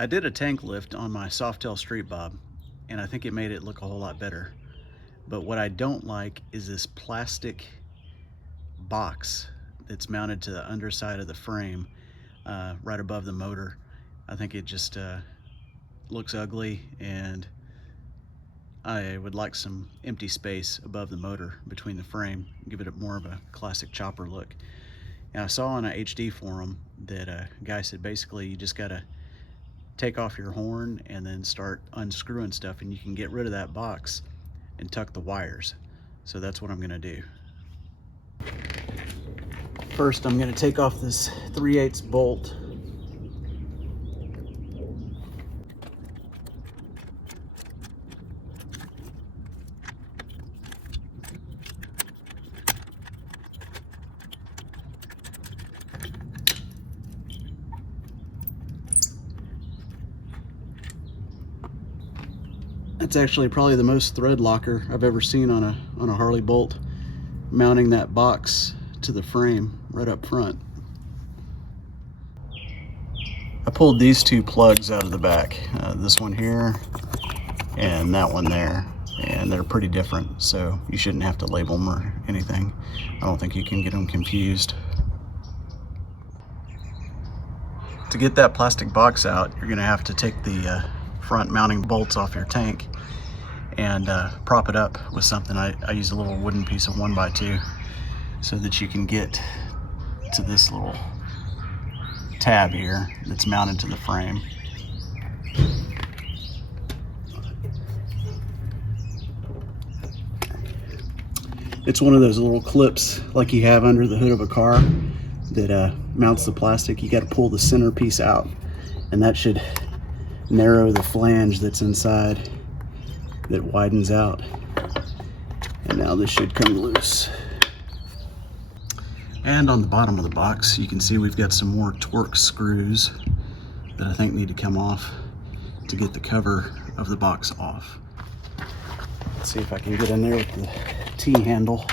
I did a tank lift on my Softail Street Bob, and I think it made it look a whole lot better. But what I don't like is this plastic box that's mounted to the underside of the frame, right above the motor. I think it just looks ugly, and I would like some empty space above the motor between the frame, give it more of a classic chopper look. And I saw on a HD forum that a guy said basically you just gotta take off your horn and then start unscrewing stuff, and you can get rid of that box and tuck the wires. So that's what I'm gonna do. First, I'm gonna take off this 3/8 bolt. That's actually probably the most thread locker I've ever seen on a Harley bolt, mounting that box to the frame right up front. I pulled these two plugs out of the back, this one here and that one there, and they're pretty different, so you shouldn't have to label them or anything. I don't think you can get them confused. To get that plastic box out, you're gonna have to take the front mounting bolts off your tank and prop it up with something. I use a little wooden piece of 1x2 so that you can get to this little tab here that's mounted to the frame. It's one of those little clips like you have under the hood of a car that mounts the plastic. You got to pull the center piece out, and that should narrow the flange that's inside that widens out. And now this should come loose. And on the bottom of the box, you can see we've got some more torque screws that I think need to come off to get the cover of the box off. Let's see if I can get in there with the T-handle.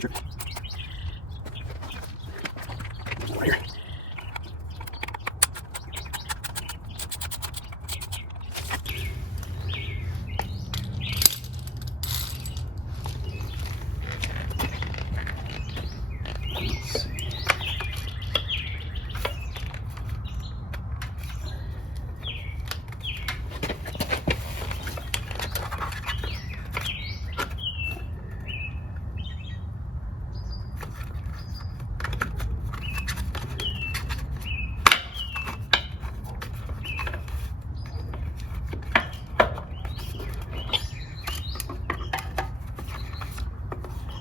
Here. Let's see.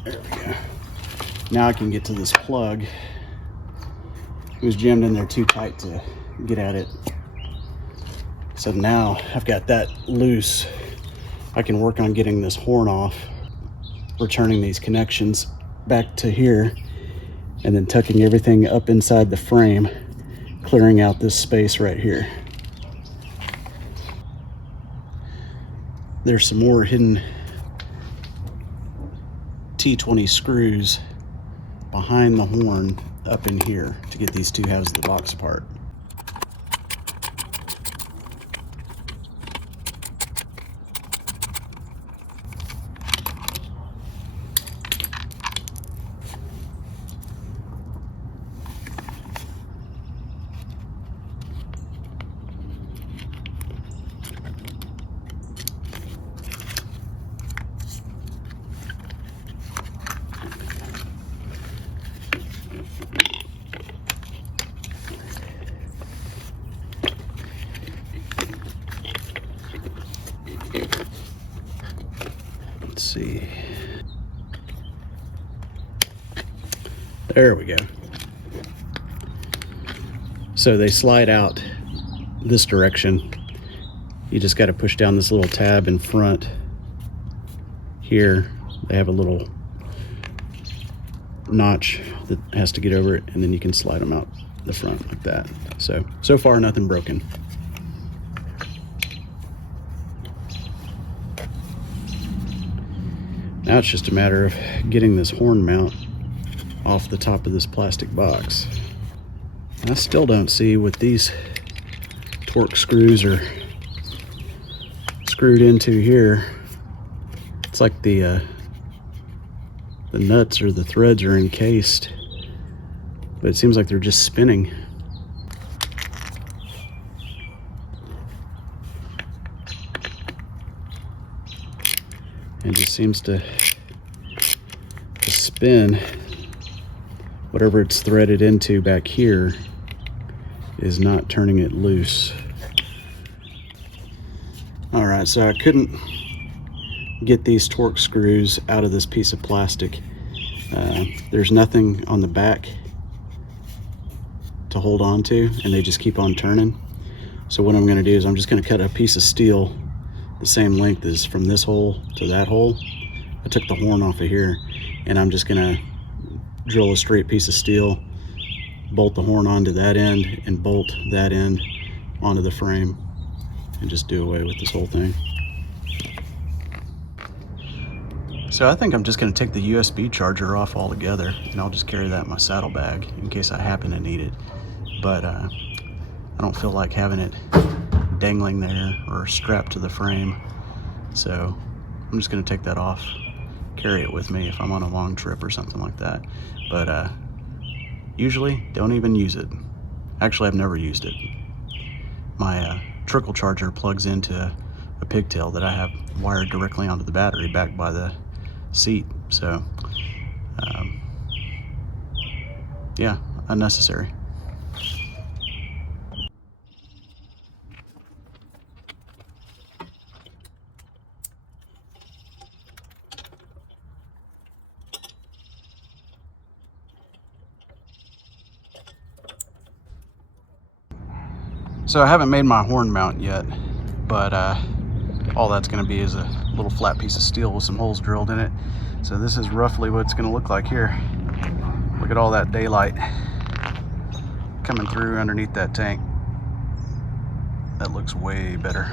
There we go. Now I can get to this plug. It was jammed in there too tight to get at it. So now I've got that loose. I can work on getting this horn off, returning these connections back to here, and then tucking everything up inside the frame, clearing out this space right here. There's some more hidden T20 screws behind the horn up in here to get these two halves of the box apart. Let's see. There we go. So they slide out this direction. You just got to push down this little tab in front here. They have a little notch that has to get over it, and then you can slide them out the front like that. So far nothing broken. Now it's just a matter of getting this horn mount off the top of this plastic box. I still don't see what these torque screws are screwed into here. It's like the nuts or the threads are encased, but it seems like they're just spinning. And just seems to spin. Whatever it's threaded into back here is not turning it loose. All right, so I couldn't get these torque screws out of this piece of plastic. There's nothing on the back to hold on to, and they just keep on turning. So what I'm going to do is I'm just going to cut a piece of steel the same length as from this hole to that hole. I took the horn off of here, and I'm just going to drill a straight piece of steel, bolt the horn onto that end, and bolt that end onto the frame, and just do away with this whole thing. So I think I'm just going to take the USB charger off altogether, and I'll just carry that in my saddlebag in case I happen to need it. But I don't feel like having it dangling there or strapped to the frame, so I'm just going to take that off, carry it with me if I'm on a long trip or something like that. But usually don't even use it. Actually, I've never used it. My trickle charger plugs into a pigtail that I have wired directly onto the battery back by the seat, so yeah, unnecessary. So I haven't made my horn mount yet, but all that's going to be is a little flat piece of steel with some holes drilled in it. So this is roughly what it's going to look like here. Look at all that daylight coming through underneath that tank. That looks way better.